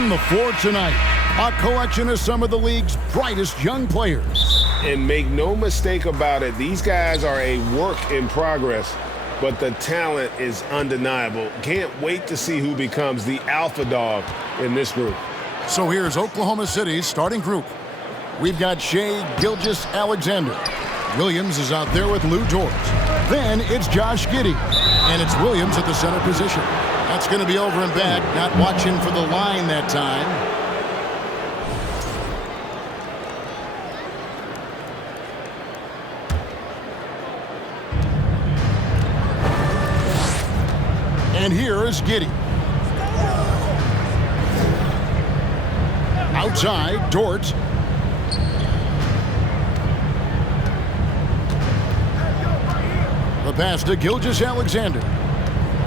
On the floor tonight, a collection of some of the league's brightest young players. And make no mistake about it, these guys are a work in progress, but the talent is undeniable. Can't wait to see who becomes the alpha dog in this group. So here's Oklahoma City's starting group. We've got Shai Gilgeous-Alexander. Williams is out there with Lou Dort. Then it's Josh Giddey, and it's Williams at the center position. That's going to be over and back, not watching for the line that time. And here is Giddey. Outside, Dort. The pass to Gilgeous-Alexander.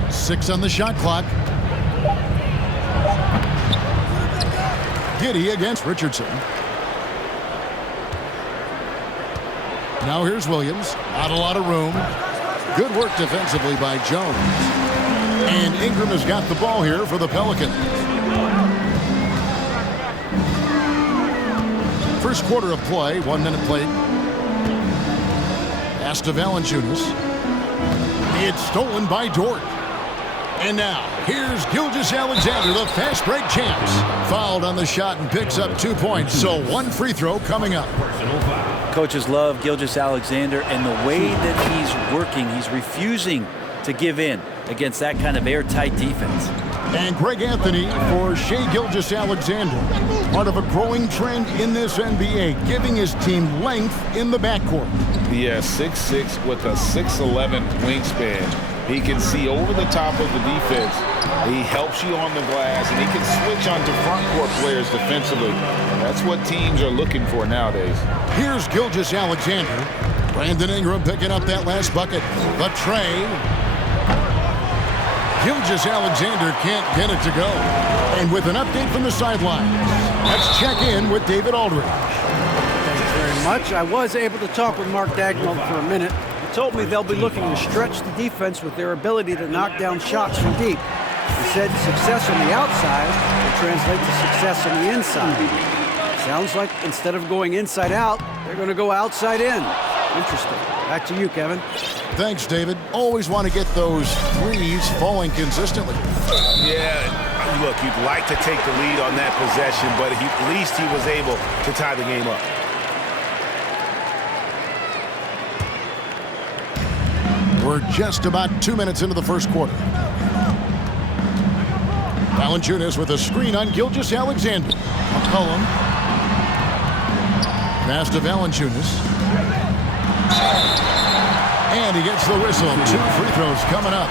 6 on the shot clock. Giddey against Richardson. Now here's Williams. Not a lot of room. Good work defensively by Jones. And Ingram has got the ball here for the Pelicans. First quarter of play, 1 minute played. Pass to Valanciunas. It's stolen by Dort. And now, here's Gilgeous-Alexander, the fast break champs. Fouled on the shot and picks up 2 points, so 1 free throw coming up. Coaches love Gilgeous-Alexander, and the way that he's working, he's refusing to give in against that kind of airtight defense. And Greg Anthony for Shai Gilgeous-Alexander. Part of a growing trend in this NBA, giving his team length in the backcourt. Yeah, 6'6" with a 6'11" wingspan. He can see over the top of the defense. He helps you on the glass, and he can switch onto front court players defensively. That's what teams are looking for nowadays. Here's Gilgeous-Alexander. Brandon Ingram picking up that last bucket. The tray. Gilgeous-Alexander can't get it to go. And with an update from the sidelines, let's check in with David Aldridge. Thanks very much. I was able to talk with Mark Dagnall for a minute. He told me they'll be looking to stretch the defense with their ability to knock down shots from deep. He said success on the outside will translate to success on the inside. Sounds like instead of going inside out, they're going to go outside in. Interesting. Back to you, Kevin. Thanks, David. Always want to get those threes falling consistently. Yeah, look, you'd like to take the lead on that possession, but at least he was able to tie the game up. We're just about 2 minutes into the first quarter. Valanciunas with a screen on Gilgeous-Alexander. McCollum. Pass to Valanciunas. And he gets the whistle. 2 free throws coming up.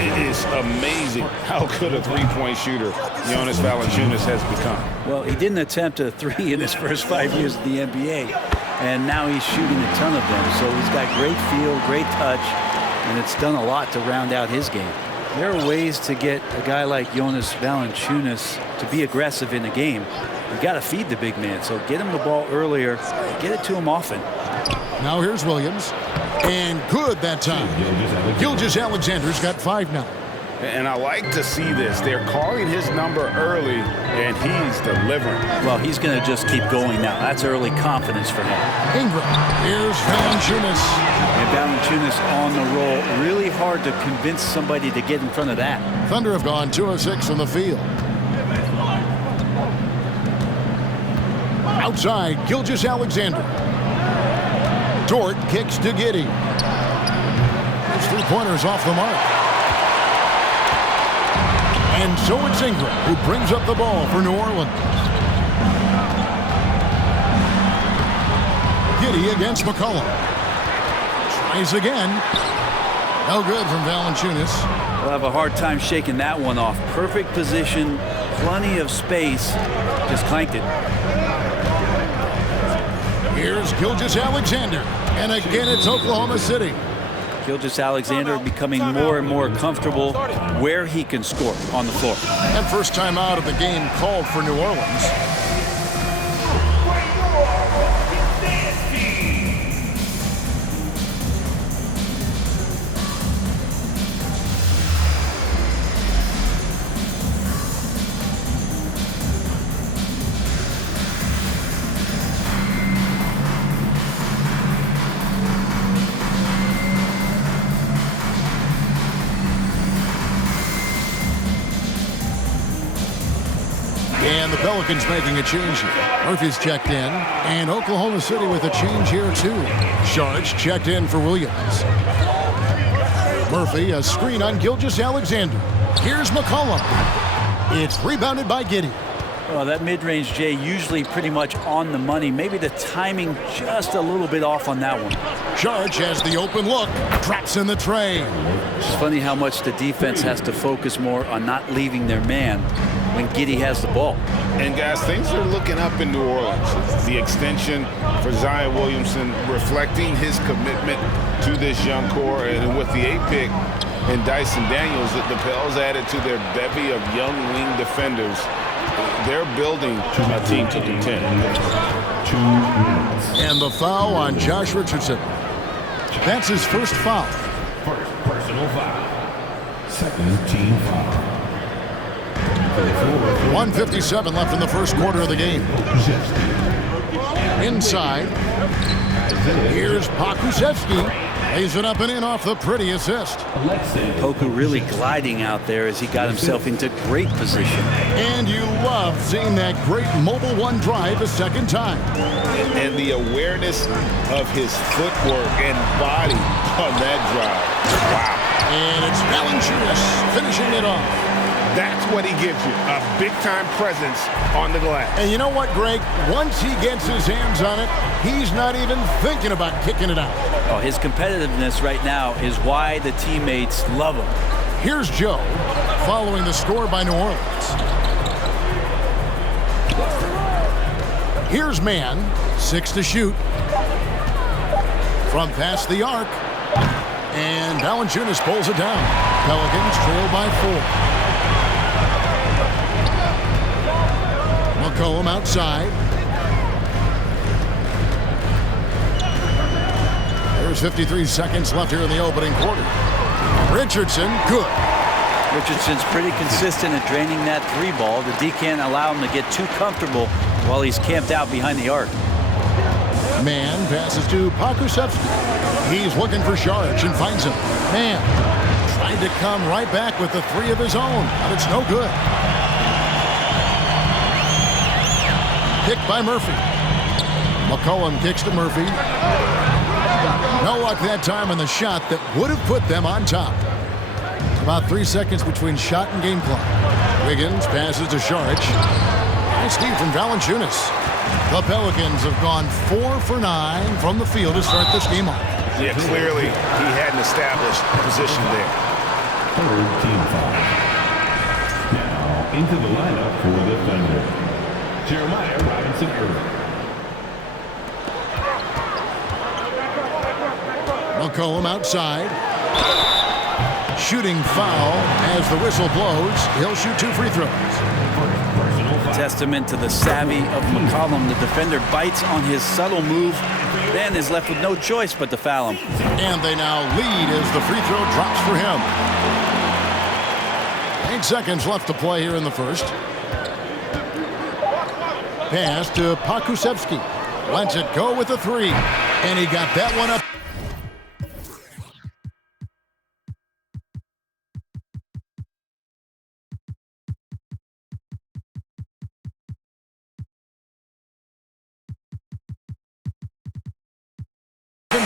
It is amazing how good a three-point shooter Jonas Valanciunas has become. Well, he didn't attempt a 3 in his first 5 years of the NBA, and now he's shooting a ton of them. So he's got great feel, great touch, and it's done a lot to round out his game. There are ways to get a guy like Jonas Valanciunas to be aggressive in the game. You got to feed the big man, so get him the ball earlier, get it to him often. Now here's Williams. And good that time. Gilgeous-Alexander's got 5 now. And I like to see this. They're calling his number early, and he's delivering. Well, he's going to just keep going now. That's early confidence for him. Ingram. Here's Valanciunas. And Valanciunas on the roll. Really hard to convince somebody to get in front of that. Thunder have gone 2 of 6 from the field. Outside, Gilgeous-Alexander. Dort kicks to Giddey. His 3-pointers off the mark. And so it's Ingram who brings up the ball for New Orleans. Giddey against McCollum. Tries again. No good from Valanciunas. We'll have a hard time shaking that one off. Perfect position, plenty of space. Just clanked it. Here's Gilgeous-Alexander. And again, it's Oklahoma City. Gilgeous-Alexander becoming more and more comfortable where he can score on the floor. And first time out of the game called for New Orleans. And the Pelicans making a change here. Murphy's checked in, and Oklahoma City with a change here too. Sharch checked in for Williams. Murphy, a screen on Gilgeous-Alexander. Here's McCollum. It's rebounded by Giddey. Well, that mid-range, Jay, usually pretty much on the money. Maybe the timing just a little bit off on that one. Sharch has the open look. Drops in the tray. It's funny how much the defense has to focus more on not leaving their man when Giddey has the ball. And guys, things are looking up in New Orleans. The extension for Zion Williamson reflecting his commitment to this young core, and with the 8th pick and Dyson Daniels, the Pels added to their bevy of young wing defenders. They're building a team to contend. And the foul on Josh Richardson. That's his first foul. First personal foul. Second team foul. 1:57 left in the first quarter of the game. Inside. Here's Pokusevski. Lays it up and in off the pretty assist. Poku really gliding out there as he got himself into great position. And you love seeing that great mobile one drive a second time. And the awareness of his footwork and body on that drive. Wow. And it's Valanciunas finishing it off. That's what he gives you, a big-time presence on the glass. And you know what, Greg? Once he gets his hands on it, he's not even thinking about kicking it out. Oh, his competitiveness right now is why the teammates love him. Here's Joe following the score by New Orleans. Here's Mann, 6 to shoot. From past the arc. And Valanciunas pulls it down. Pelicans trail by 4. McCollum outside. There's 53 seconds left here in the opening quarter. Richardson, good. Richardson's pretty consistent at draining that 3 ball. The D can't allow him to get too comfortable while he's camped out behind the arc. Mann passes to Pokusevski. He's looking for Sharch and finds him. Mann tried to come right back with the 3 of his own, but it's no good. Kicked by Murphy. McCollum kicks to Murphy. No luck that time on the shot that would have put them on top. About 3 seconds between shot and game clock. Wiggins passes to Sharch. Nice feed from Valanciunas. The Pelicans have gone 4 for 9 from the field to start this game off. Yeah, clearly he had an established position there. Third team foul. Now into the lineup for the Thunder. Jeremiah Robinson-Earl. McCollum outside. Shooting foul as the whistle blows. He'll shoot 2 free throws. Testament to the savvy of McCollum. The defender bites on his subtle move, then is left with no choice but to foul him. And they now lead as the free throw drops for him. 8 seconds left to play here in the first. Pass to Pokusevski. Lets it go with a 3. And he got that one up.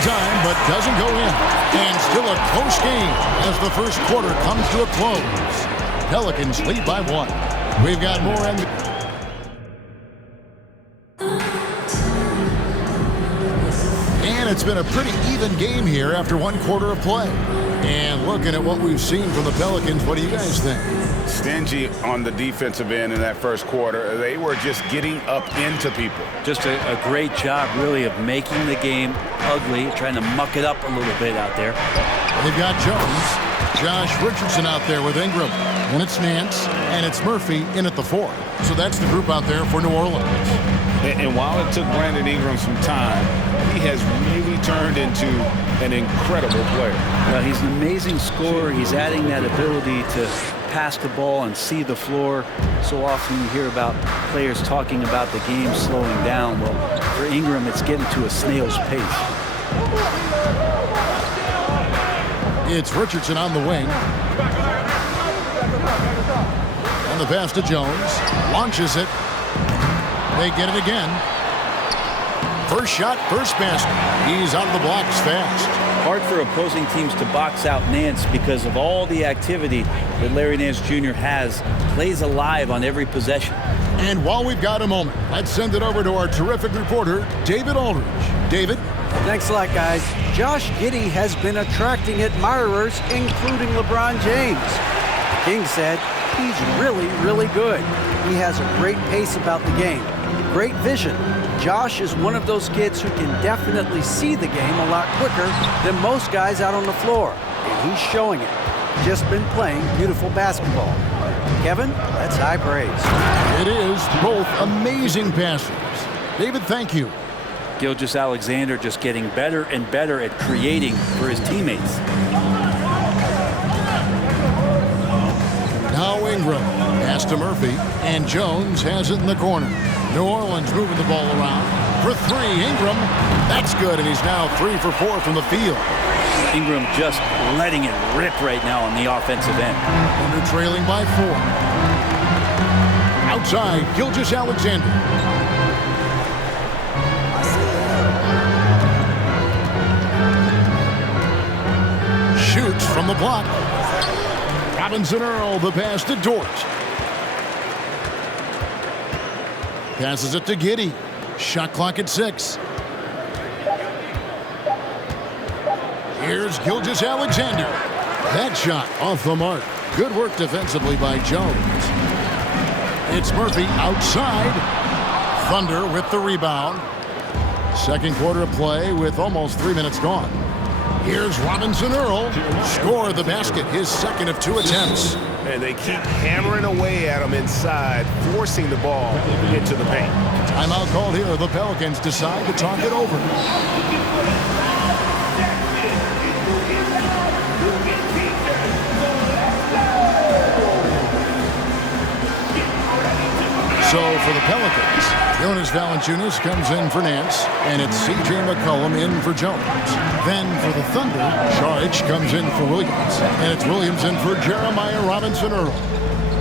Time, but doesn't go in. And still a close game as the first quarter comes to a close. Pelicans lead by 1. We've got more in the... And it's been a pretty even game here after 1 quarter of play. And looking at what we've seen from the Pelicans, what do you guys think? Stingy on the defensive end in that first quarter. They were just getting up into people. Just a great job, really, of making the game ugly, trying to muck it up a little bit out there. They've got Jones, Josh Richardson out there with Ingram. And it's Nance, and it's Murphy in at the 4. So that's the group out there for New Orleans. And while it took Brandon Ingram some time, he has really turned into an incredible player. Well, he's an amazing scorer. He's adding that ability to pass the ball and see the floor. So often you hear about players talking about the game slowing down. Well, for Ingram, it's getting to a snail's pace. It's Richardson on the wing. On the pass to Jones. Launches it. They get it again. First shot, first basket. He's out of the blocks fast. Hard for opposing teams to box out Nance because of all the activity that Larry Nance Jr. has. Plays alive on every possession. And while we've got a moment, let's send it over to our terrific reporter, David Aldridge. David? Thanks a lot, guys. Josh Giddey has been attracting admirers, including LeBron James. King said he's really, really good. He has a great pace about the game, great vision. Josh is one of those kids who can definitely see the game a lot quicker than most guys out on the floor. And he's showing it. Just been playing beautiful basketball. Kevin, that's high praise. It is. Both amazing passers. David, thank you. Gilgeous-Alexander just getting better and better at creating for his teammates. Now Ingram. Pass to Murphy. And Jones has it in the corner. New Orleans moving the ball around. For three, Ingram. That's good, and he's now 3 for 4 from the field. Ingram just letting it rip right now on the offensive end. Under trailing by 4. Outside, Gilgeous-Alexander. Shoots from the block. Robinson Earl, the pass to Dort. Passes it to Giddey. Shot clock at 6. Here's Gilgeous-Alexander. That shot off the mark. Good work defensively by Jones. It's Murphy outside. Thunder with the rebound. Second quarter of play with almost 3 minutes gone. Here's Robinson Earl. Score the basket, his second of 2 attempts. And they keep hammering away at him inside, forcing the ball into the paint. Timeout called here. The Pelicans decide to talk it over. So for the Pelicans, Jonas Valanciunas comes in for Nance, and it's C.J. McCollum in for Jones. Then for the Thunder, Saric comes in for Williams, and it's Williams in for Jeremiah Robinson Earl.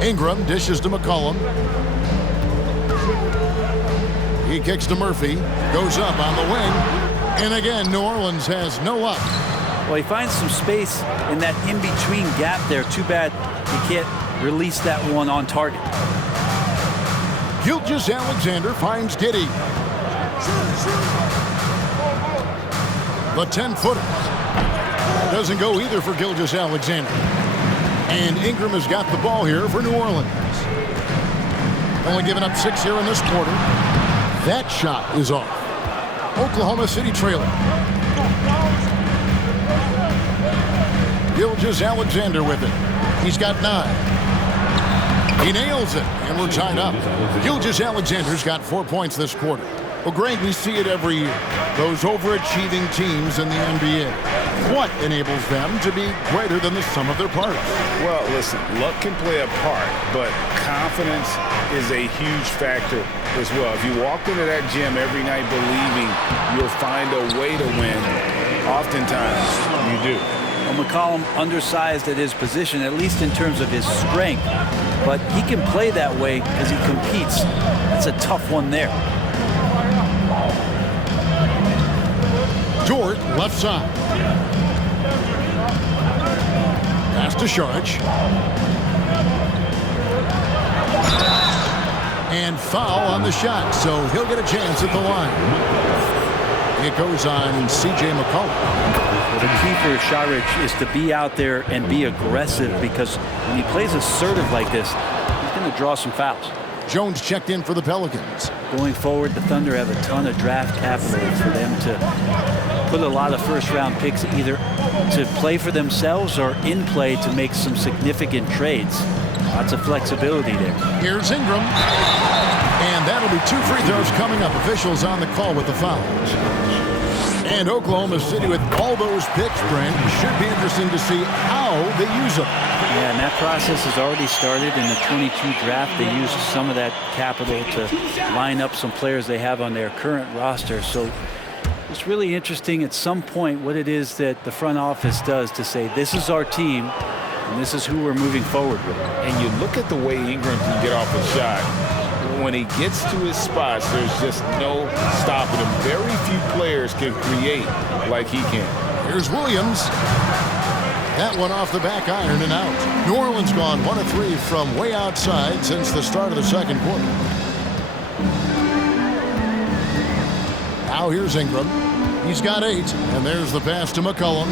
Ingram dishes to McCollum. He kicks to Murphy, goes up on the wing, and again, New Orleans has no luck. Well, he finds some space in that in-between gap there. Too bad he can't release that one on target. Gilgeous-Alexander finds Giddey. The 10-footer. Doesn't go either for Gilgeous-Alexander. And Ingram has got the ball here for New Orleans. Only giving up 6 here in this quarter. That shot is off. Oklahoma City trailing. Gilgeous-Alexander with it. He's got 9. He nails it, and we're tied up. Gilgeous-Alexander's got 4 points this quarter. Well, Greg, we see it every year. Those overachieving teams in the NBA. What enables them to be greater than the sum of their parts? Well, listen, luck can play a part, but confidence is a huge factor as well. If you walk into that gym every night believing you'll find a way to win, oftentimes you do. Well, McCollum undersized at his position, at least in terms of his strength, but he can play that way because he competes. That's a tough one there. Dort, left side. Pass to Saric. And foul on the shot, so he'll get a chance at the line. It goes on C.J. McCollum. Well, the key for Saric is to be out there and be aggressive, because when he plays assertive like this, he's going to draw some fouls. Jones checked in for the Pelicans. Going forward, the Thunder have a ton of draft capital for them to put a lot of first-round picks either to play for themselves or in play to make some significant trades. Lots of flexibility there. Here's Ingram. And that'll be 2 free throws coming up. Officials on the call with the fouls. And Oklahoma City with all those picks, Brent, should be interesting to see how they use them. Yeah, and that process has already started in the 22 draft. They used some of that capital to line up some players they have on their current roster. So it's really interesting at some point what it is that the front office does to say, this is our team, And this is who we're moving forward with. And you look at the way Ingram can get off a shot. When he gets to his spots, there's just no stopping him. Very few players can create like he can. Here's Williams. That one off the back iron and out. New Orleans gone 1 of 3 from way outside since the start of the second quarter. Now here's Ingram. He's got 8, and there's the pass to McCollum.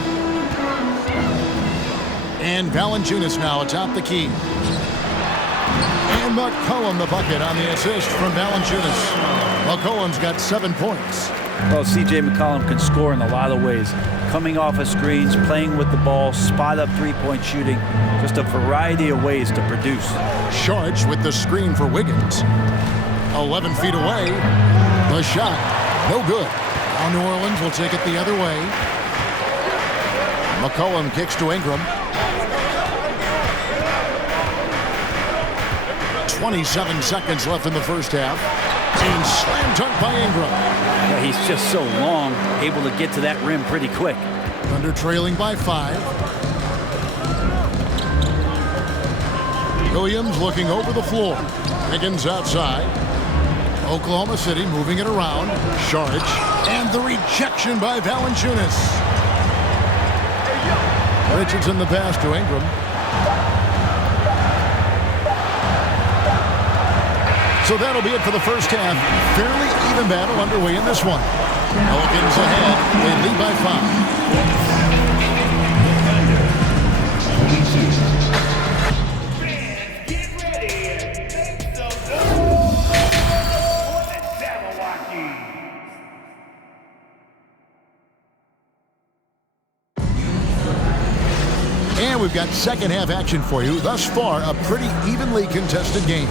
And Valanciunas now atop the key. And McCollum the bucket on the assist from Valanciunas. McCollum's got 7 points. Well, C.J. McCollum can score in a lot of ways. Coming off of screens, playing with the ball, spot-up three-point shooting. Just a variety of ways to produce. Sharge with the screen for Wiggins. 11 feet away. The shot, no good. Now New Orleans will take it the other way. McCollum kicks to Ingram. 27 seconds left in the first half. And slam dunk by Ingram. Yeah, he's just so long, able to get to that rim pretty quick. Thunder trailing by 5. Williams looking over the floor. Higgins outside. Oklahoma City moving it around. Sharge. And the rejection by Valanciunas. Richardson the pass to Ingram. So that'll be it for the first half. Fairly even battle underway in this one. Pelicans ahead. They lead by 5. And we've got second half action for you. Thus far, a pretty evenly contested game.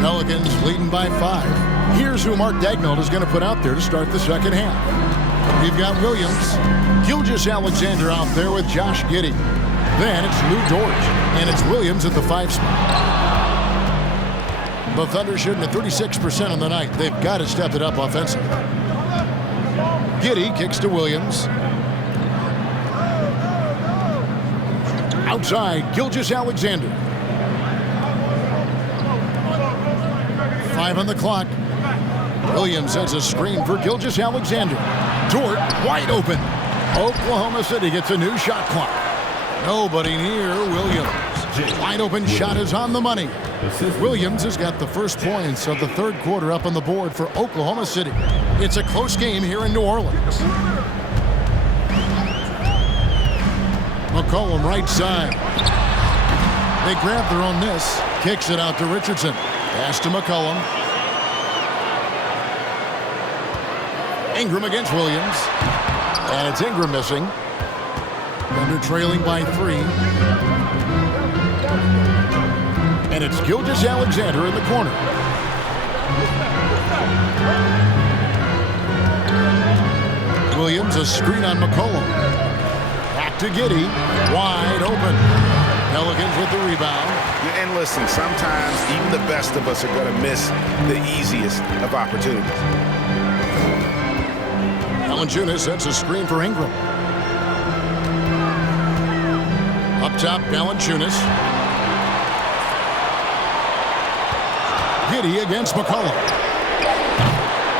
Pelicans leading by 5. Here's who Mark Daigneault is going to put out there to start the second half. We've got Williams, Gilgeous-Alexander out there with Josh Giddey. Then it's Lou Dort, and it's Williams at the 5 spot. The Thunder shooting at 36% on the night. They've got to step it up offensively. Giddey kicks to Williams. Outside, Gilgeous-Alexander. 5 on the clock. Williams sends a screen for Gilgeous-Alexander. Dort wide open. Oklahoma City gets a new shot clock. Nobody near Williams. Wide open shot is on the money. Williams has got the first points of the third quarter up on the board for Oklahoma City. It's a close game here in New Orleans. McCollum right side. They grab their own miss. Kicks it out to Richardson. Pass to McCollum. Ingram against Williams. And it's Ingram missing. Thunder trailing by 3. And it's Gilgeous-Alexander in the corner. Williams a screen on McCollum. Back to Giddey. Wide open. Pelicans with the rebound. And listen, sometimes even the best of us are going to miss the easiest of opportunities. Valanciunas sets a screen for Ingram. Up top, Valanciunas. Giddey against McCollum.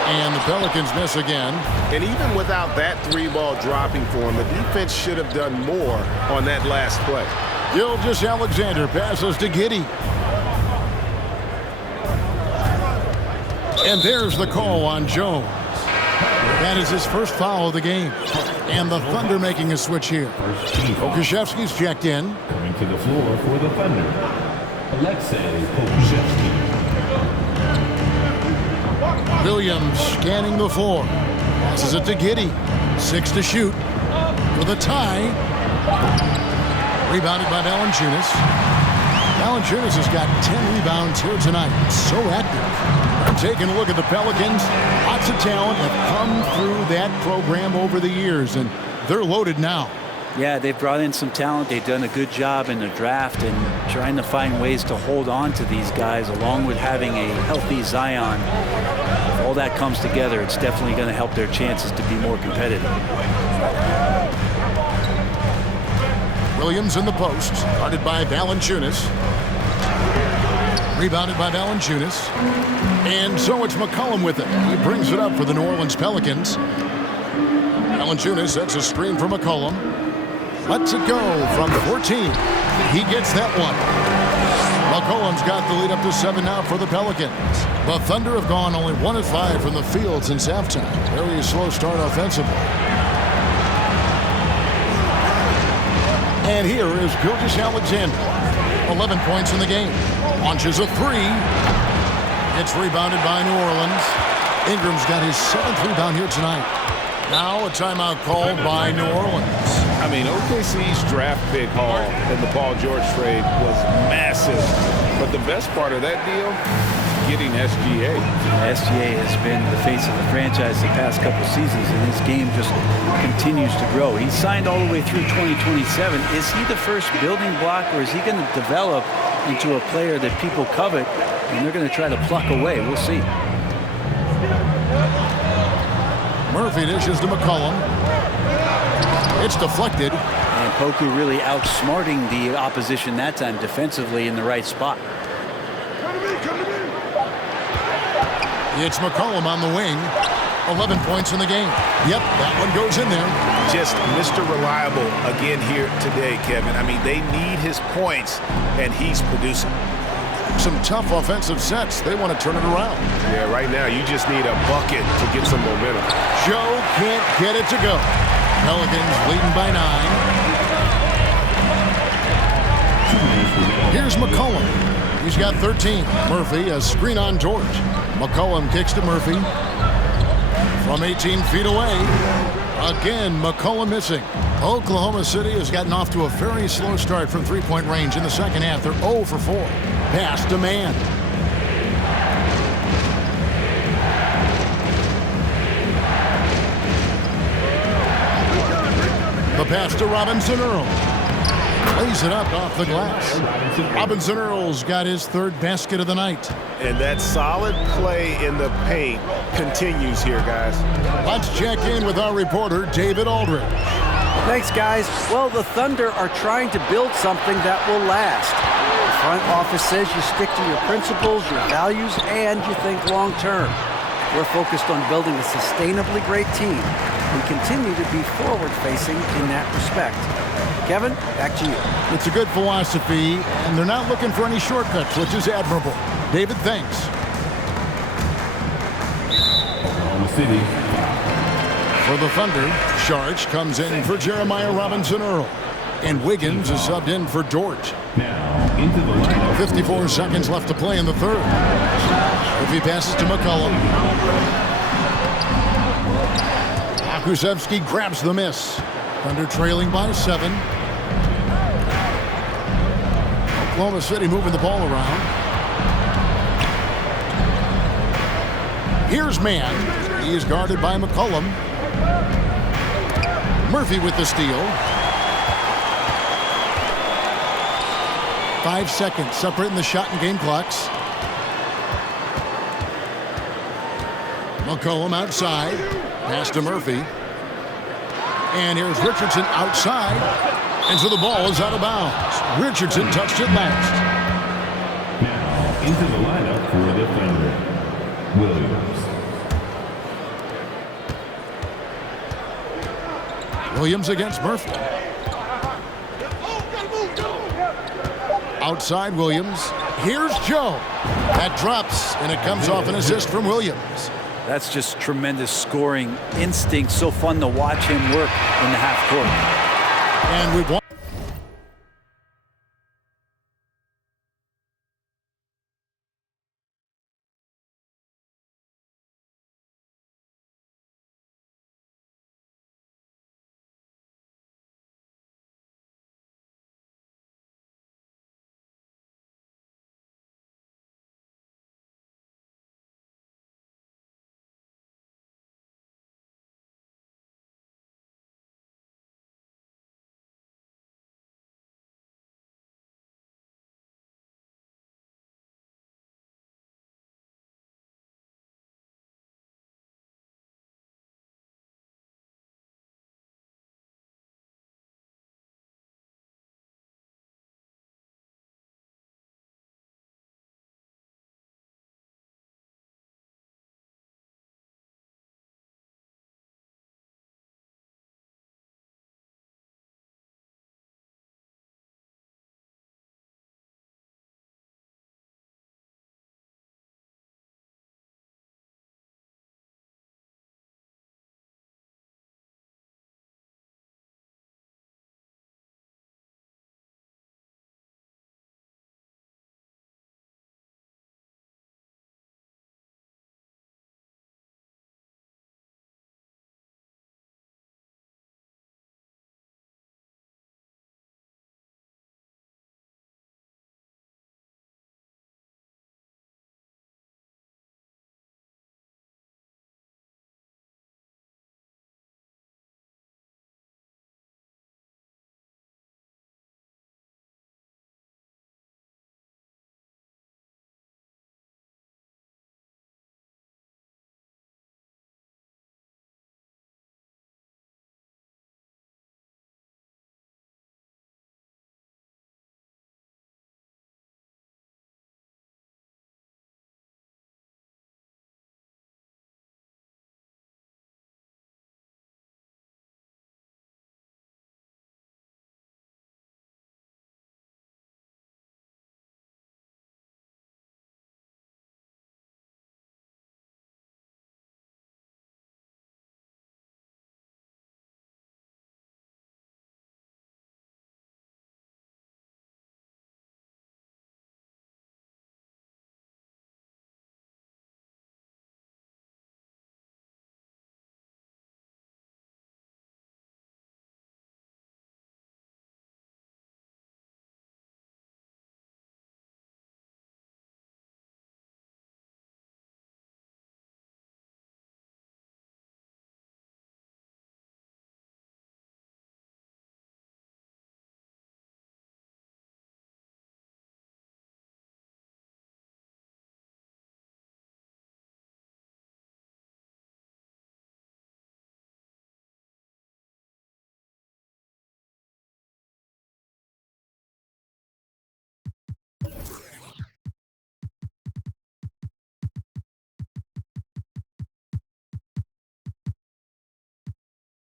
And the Pelicans miss again. And even without that 3-ball dropping for him, the defense should have done more on that last play. Gilgeous-Alexander passes to Giddey. And there's the call on Jones. That is his first foul of the game. And the Thunder making a switch here. Pokusevski's checked in. Coming to the floor for the Thunder, Alexei Pokusevski. Williams scanning the floor. Passes it to Giddey. 6 to shoot. For the tie. Rebounded by Valanciunas. Valanciunas has got 10 rebounds here tonight. So active. I'm taking a look at the Pelicans. Lots of talent have come through that program over the years, and they're loaded now. Yeah, they've brought in some talent. They've done a good job in the draft and trying to find ways to hold on to these guys, along with having a healthy Zion. all that comes together, it's definitely going to help their chances to be more competitive. Williams in the post, guarded by Valanciunas. Rebounded by Valanciunas. And so it's McCollum with it. He brings it up for the New Orleans Pelicans. Valanciunas sets a screen for McCollum. Lets it go from 14. He gets that one. McCollum's got the lead up to 7 now for the Pelicans. The Thunder have gone only 1 of 5 from the field since halftime. Very slow start offensively. And here is Gilgeous-Alexander. 11 points in the game. Launches a 3. It's rebounded by New Orleans. Ingram's got his 7th rebound here tonight. Now a timeout called by New Orleans. I mean, OKC's draft pick haul in the Paul George trade was massive. But the best part of that deal, getting SGA. SGA has been the face of the franchise the past couple seasons, and his game just continues to grow. He signed all the way through 2027. Is he the first building block, or is he going to develop into a player that people covet and they're going to try to pluck away? We'll see. Murphy dishes to McCollum. It's deflected. And Poku really outsmarting the opposition that time defensively in the right spot. It's McCollum on the wing. 11 points in the game. Yep, that one goes in there. Just Mr. Reliable again here today, Kevin. I mean, they need his points, and he's producing. Some tough offensive sets. They want to turn it around. Yeah, right now you just need a bucket to get some momentum. Joe can't get it to go. Pelicans leading by 9. Here's McCollum. He's got 13. Murphy, a screen on George. McCollum kicks to Murphy. From 18 feet away. Again, McCollum missing. Oklahoma City has gotten off to a very slow start from three-point range in the second half. They're 0 for 4. Pass to man. The pass to Robinson Earl. Lays it up off the glass. Robinson Earl's got his 3rd basket of the night. And that solid play in the paint continues here, guys. Let's check in with our reporter, David Aldridge. Thanks, guys. Well, the Thunder are trying to build something that will last. The front office says you stick to your principles, your values, and you think long term. We're focused on building a sustainably great team and continue to be forward-facing in that respect. Kevin, back to you. It's a good philosophy, and they're not looking for any shortcuts, which is admirable. David, thanks. Oklahoma City. For the Thunder, Sharch comes in for Jeremiah Robinson Earl. And Wiggins is subbed in for George. Now into the lineup. 54 seconds left to play in the third. If he passes to McCollum. Akusevsky grabs the miss. Thunder trailing by 7. Oklahoma City moving the ball around. Here's man. He is guarded by McCollum. Murphy with the steal. 5 seconds separating the shot and game clocks. McCollum outside. Pass to Murphy. And here's Richardson outside. And so the ball is out of bounds. Richardson touched it last. Now into the lineup for the Thunder. Williams. Williams against Murphy. Outside Williams. Here's Joe. That drops, and it comes off an assist from Williams. That's just tremendous scoring instinct. So fun to watch him work in the half court. And we've won.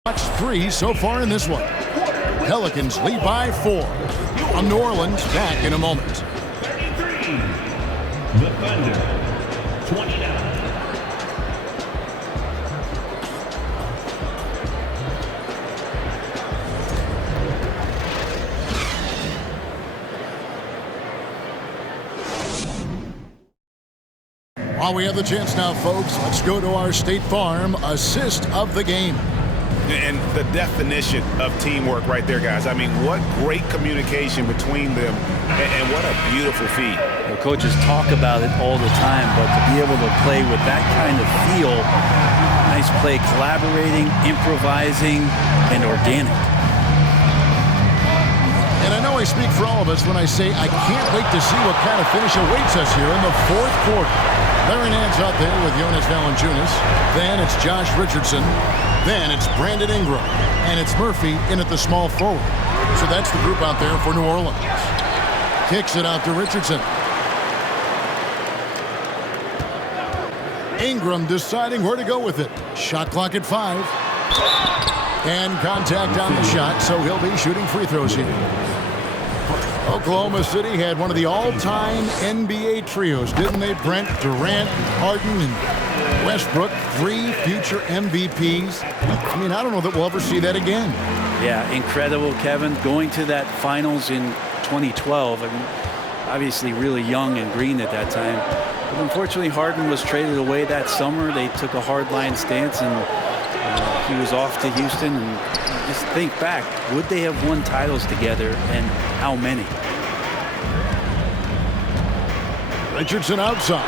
Watch 3 so far in this one. Pelicans lead by 4. New Orleans back in a moment. The Thunder, 29. While we have the chance now, folks, let's go to our State Farm assist of the game. And the definition of teamwork right there, guys. I mean, what great communication between them, and what a beautiful feat. Well, coaches talk about it all the time, but to be able to play with that kind of feel, nice play, collaborating, improvising, and organic. And I know I speak for all of us when I say I can't wait to see what kind of finish awaits us here in the fourth quarter. Larry Nance out there with Jonas Valanciunas. Then it's Josh Richardson. Then it's Brandon Ingram. And it's Murphy in at the small forward. So that's the group out there for New Orleans. Kicks it out to Richardson. Ingram deciding where to go with it. Shot clock at 5. And contact on the shot, so he'll be shooting free throws here. Oklahoma City had one of the all-time NBA trios, didn't they? Brent, Durant, Harden, and Westbrook, 3 future MVPs. I mean, I don't know that we'll ever see that again. Yeah, incredible, Kevin. Going to that finals in 2012. I mean, obviously really young and green at that time. But unfortunately, Harden was traded away that summer. They took a hardline stance, and he was off to Houston. And just think back, would they have won titles together, and how many? Richardson outside.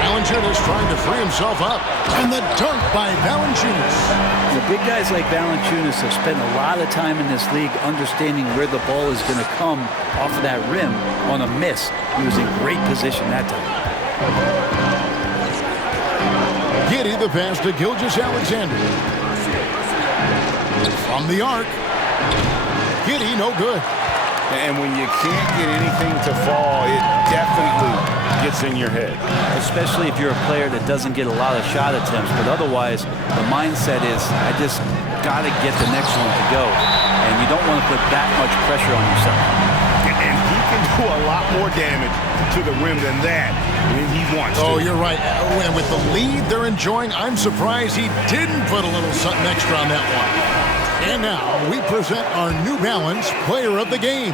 Valanciunas trying to free himself up. And the dunk by Valanciunas. The big guys like Valanciunas have spent a lot of time in this league understanding where the ball is going to come off of that rim on a miss. He was in great position that time. Giddey the pass to Gilgeous-Alexander. From the arc. Giddey no good. And when you can't get anything to fall, it definitely gets in your head. Especially if you're a player that doesn't get a lot of shot attempts. But otherwise, the mindset is, I just got to get the next one to go. And you don't want to put that much pressure on yourself. And he can do a lot more damage to the rim than that when he wants to. Oh, you're right. And with the lead they're enjoying, I'm surprised he didn't put a little something extra on that one. And now we present our New Balance player of the game,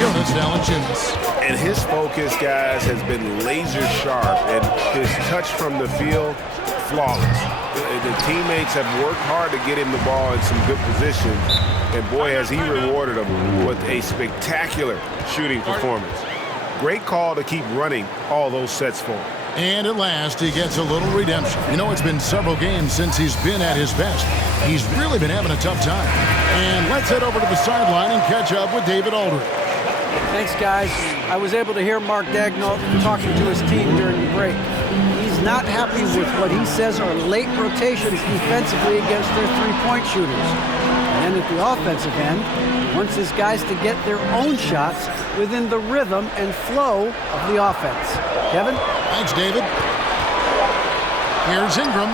Jonas Valanciunas. And his focus, guys, has been laser sharp, and his touch from the field, flawless. The teammates have worked hard to get him the ball in some good positions, and boy, has he rewarded them with a spectacular shooting performance. Great call to keep running all those sets for him. And at last, he gets a little redemption. You know, it's been several games since he's been at his best. He's really been having a tough time. And let's head over to the sideline and catch up with David Aldridge. Thanks, guys. I was able to hear Mark Daigneault talking to his team during the break. He's not happy with what he says are late rotations defensively against their three-point shooters. And then at the offensive end, he wants his guys to get their own shots within the rhythm and flow of the offense. Kevin? Thanks, David. Here's Ingram.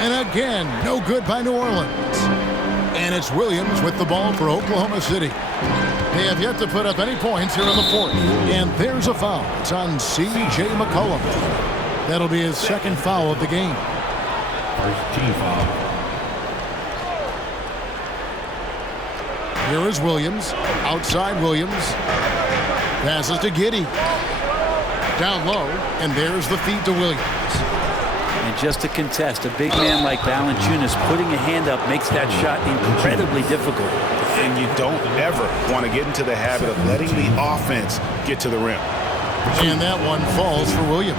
And again, no good by New Orleans. And it's Williams with the ball for Oklahoma City. They have yet to put up any points here in the fourth. And there's a foul. It's on C.J. McCollum. That'll be his second foul of the game. First team foul. Here is Williams. Outside Williams. Passes to Giddey. Down low, and there's the feed to Williams. And just to contest, a big man like Valanciunas putting a hand up makes that shot incredibly difficult. And you don't ever want to get into the habit of letting the offense get to the rim. And that one falls for Williams.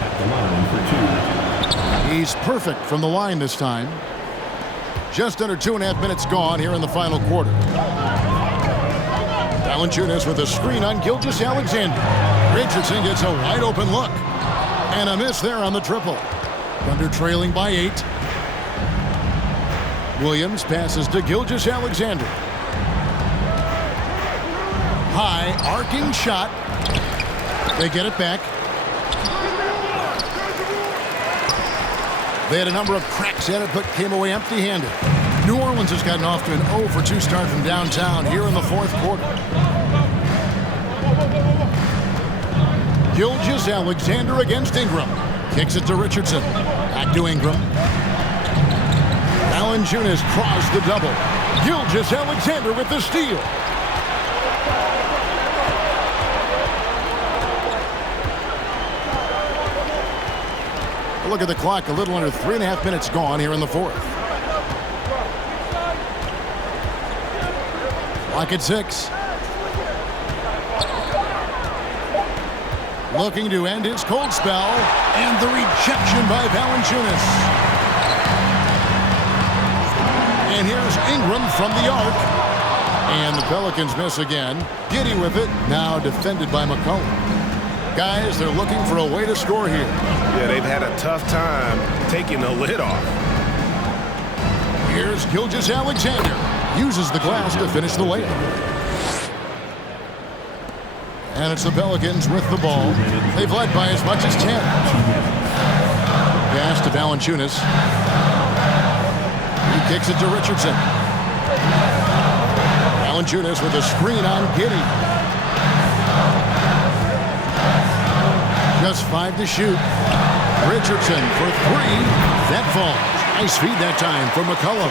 At the line for 2. He's perfect from the line this time. Just under 2.5 minutes gone here in the final quarter. Valanciunas with a screen on Gilgeous-Alexander. Richardson gets a wide open look. And a miss there on the triple. Thunder trailing by 8. Williams passes to Gilgeous-Alexander. High arcing shot. They get it back. They had a number of cracks at it, but came away empty-handed. New Orleans has gotten off to an 0-for-2 start from downtown here in the fourth quarter. Gilgeous-Alexander against Ingram. Kicks it to Richardson. Back to Ingram. Valanciunas crossed the double. Gilgeous-Alexander with the steal. Look at the clock. A little under 3.5 minutes gone here in the fourth. Clock at 6. Looking to end his cold spell. And the rejection by Valanciunas. And here's Ingram from the arc. And the Pelicans miss again. Giddey with it. Now defended by McCollum. Guys, they're looking for a way to score here. Yeah, they've had a tough time taking the lid off. Here's Gilgeous-Alexander. Uses the glass to finish the layup. And it's the Pelicans with the ball. They've led by as much as 10. Pass to Valanciunas. He kicks it to Richardson. Valanciunas with a screen on Giddey. Just 5 to shoot. Richardson for 3. That falls. Nice feed that time for McCollum.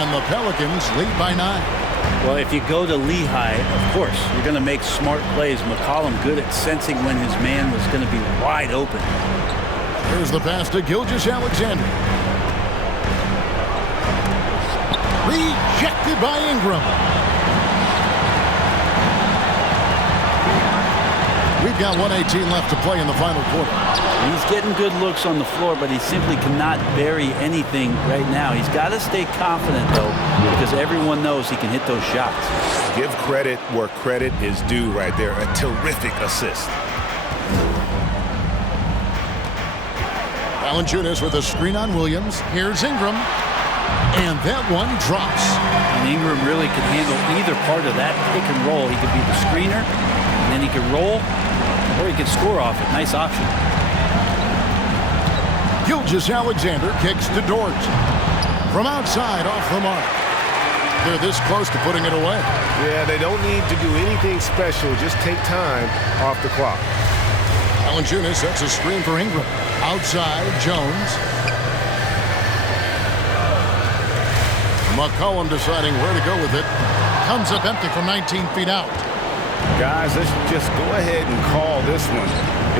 And the Pelicans lead by 9. Well, if you go to Lehigh, of course, you're going to make smart plays. McCollum good at sensing when his man was going to be wide open. Here's the pass to Gilgeous-Alexander. Rejected by Ingram. We've got 1:18 left to play in the final quarter. He's getting good looks on the floor, but he simply cannot bury anything right now. He's got to stay confident, though, because everyone knows he can hit those shots. Give credit where credit is due right there. A terrific assist. Valanciunas with a screen on Williams. Here's Ingram. And that one drops. And Ingram really could handle either part of that pick and roll. He could be the screener, and then he could roll, or he could score off it. Nice option. Gilgeous-Alexander kicks to Dort. From outside, off the mark. They're this close to putting it away. Yeah, they don't need to do anything special. Just take time off the clock. Valanciunas sets a screen for Ingram. Outside, Jones. McCollum deciding where to go with it. Comes up empty from 19 feet out. Guys, let's just go ahead and call this one.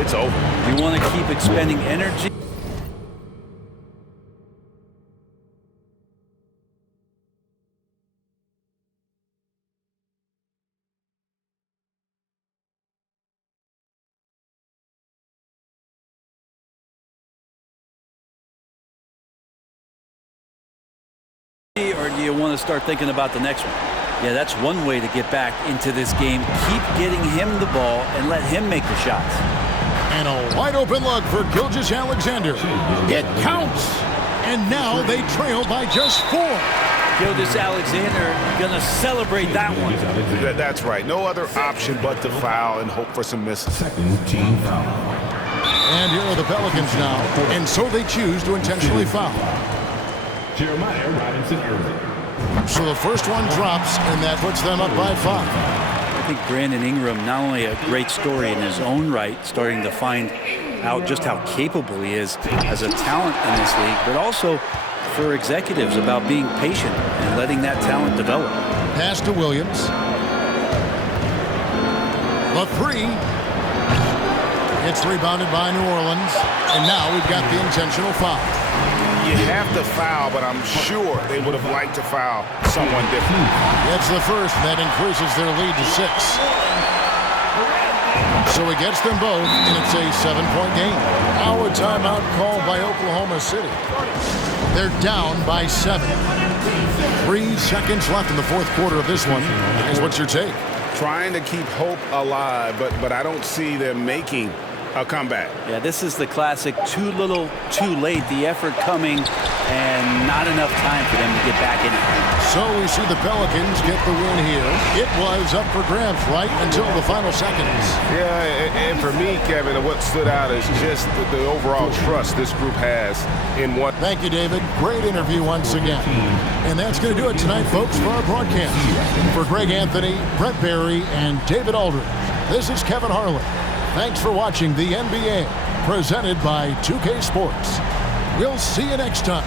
It's over. You want to keep expending energy. Or do you want to start thinking about the next one? Yeah, that's one way to get back into this game. Keep getting him the ball and let him make the shots. And a wide open look for Gilgeous-Alexander. It counts. And now they trail by just 4. Gilgeous-Alexander going to celebrate that one. That's right. No other option but to foul and hope for some misses. Second team foul. And here are the Pelicans now. And so they choose to intentionally foul. Jeremiah Robinson Irving. So the first one drops, and that puts them up by 5. I think Brandon Ingram, not only a great story in his own right, starting to find out just how capable he is as a talent in this league, but also for executives about being patient and letting that talent develop. Pass to Williams. The 3. It's rebounded by New Orleans. And now we've got the intentional foul. You have to foul, but I'm sure they would have liked to foul someone different. It's the first. That increases their lead to 6. So he gets them both, and it's a 7-point game. Now a timeout called by Oklahoma City. They're down by 7. 3 seconds left in the fourth quarter of this one. Guys, what's your take? Trying to keep hope alive, but I don't see them making a comeback. Yeah, this is the classic too little, too late. The effort coming and not enough time for them to get back in it. So we see the Pelicans get the win here. It was up for grabs right until the final seconds. Yeah, and for me, Kevin, what stood out is just the overall trust this group has in one. Thank you, David. Great interview once again. And that's going to do it tonight, folks, for our broadcast. For Greg Anthony, Brett Barry, and David Aldridge, this is Kevin Harlan. Thanks for watching the NBA, presented by 2K Sports. We'll see you next time.